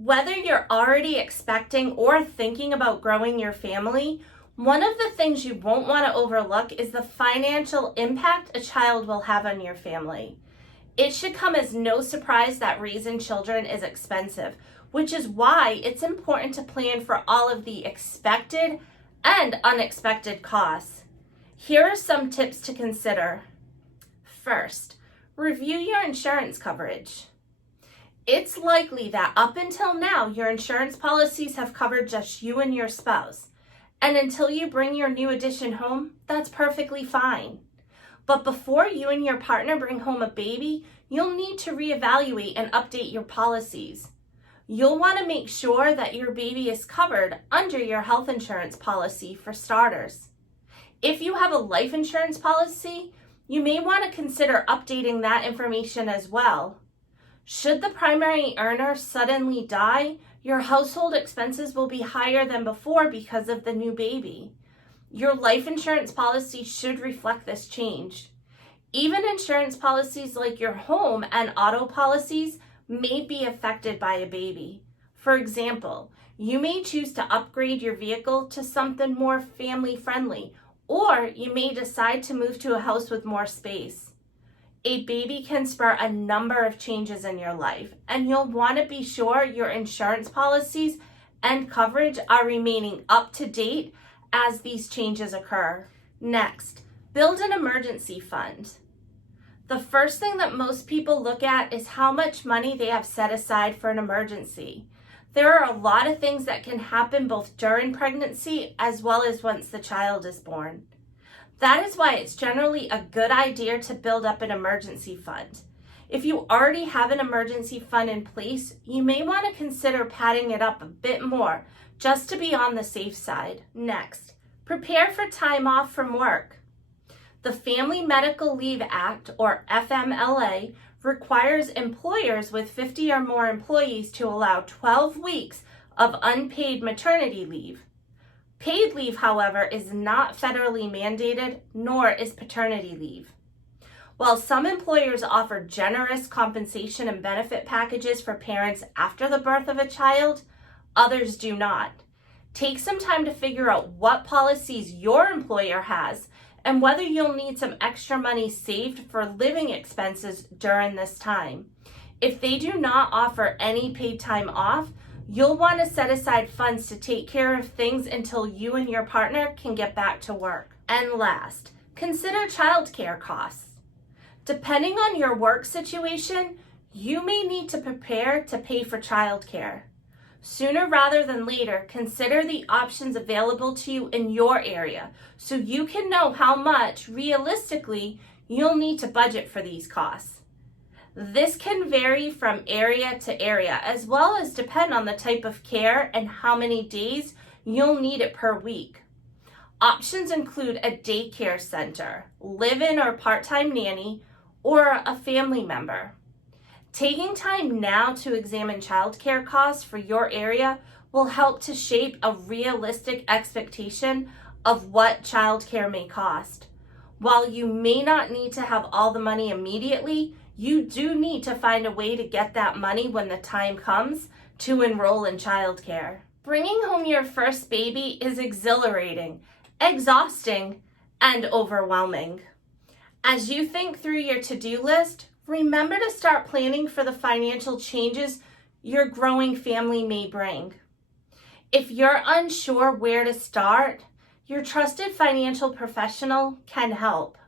Whether you're already expecting or thinking about growing your family, one of the things you won't want to overlook is the financial impact a child will have on your family. It should come as no surprise that raising children is expensive, which is why it's important to plan for all of the expected and unexpected costs. Here are some tips to consider. First, review your insurance coverage. It's likely that up until now, your insurance policies have covered just you and your spouse. And until you bring your new addition home, that's perfectly fine. But before you and your partner bring home a baby, you'll need to reevaluate and update your policies. You'll want to make sure that your baby is covered under your health insurance policy for starters. If you have a life insurance policy, you may want to consider updating that information as well. Should the primary earner suddenly die, your household expenses will be higher than before because of the new baby. Your life insurance policy should reflect this change. Even insurance policies like your home and auto policies may be affected by a baby. For example, you may choose to upgrade your vehicle to something more family-friendly, or you may decide to move to a house with more space. A baby can spur a number of changes in your life, and you'll want to be sure your insurance policies and coverage are remaining up to date as these changes occur. Next, build an emergency fund. The first thing that most people look at is how much money they have set aside for an emergency. There are a lot of things that can happen both during pregnancy as well as once the child is born. That is why it's generally a good idea to build up an emergency fund. If you already have an emergency fund in place, you may want to consider padding it up a bit more just to be on the safe side. Next, prepare for time off from work. The Family Medical Leave Act, or FMLA, requires employers with 50 or more employees to allow 12 weeks of unpaid maternity leave. Paid leave, however, is not federally mandated, nor is paternity leave. While some employers offer generous compensation and benefit packages for parents after the birth of a child, others do not. Take some time to figure out what policies your employer has and whether you'll need some extra money saved for living expenses during this time. If they do not offer any paid time off, you'll want to set aside funds to take care of things until you and your partner can get back to work. And last, consider childcare costs. Depending on your work situation, you may need to prepare to pay for childcare. Sooner rather than later, consider the options available to you in your area so you can know how much, realistically, you'll need to budget for these costs. This can vary from area to area, as well as depend on the type of care and how many days you'll need it per week. Options include a daycare center, live-in or part-time nanny, or a family member. Taking time now to examine childcare costs for your area will help to shape a realistic expectation of what childcare may cost. While you may not need to have all the money immediately, you do need to find a way to get that money when the time comes to enroll in childcare. Bringing home your first baby is exhilarating, exhausting, and overwhelming. As you think through your to-do list, remember to start planning for the financial changes your growing family may bring. If you're unsure where to start, your trusted financial professional can help.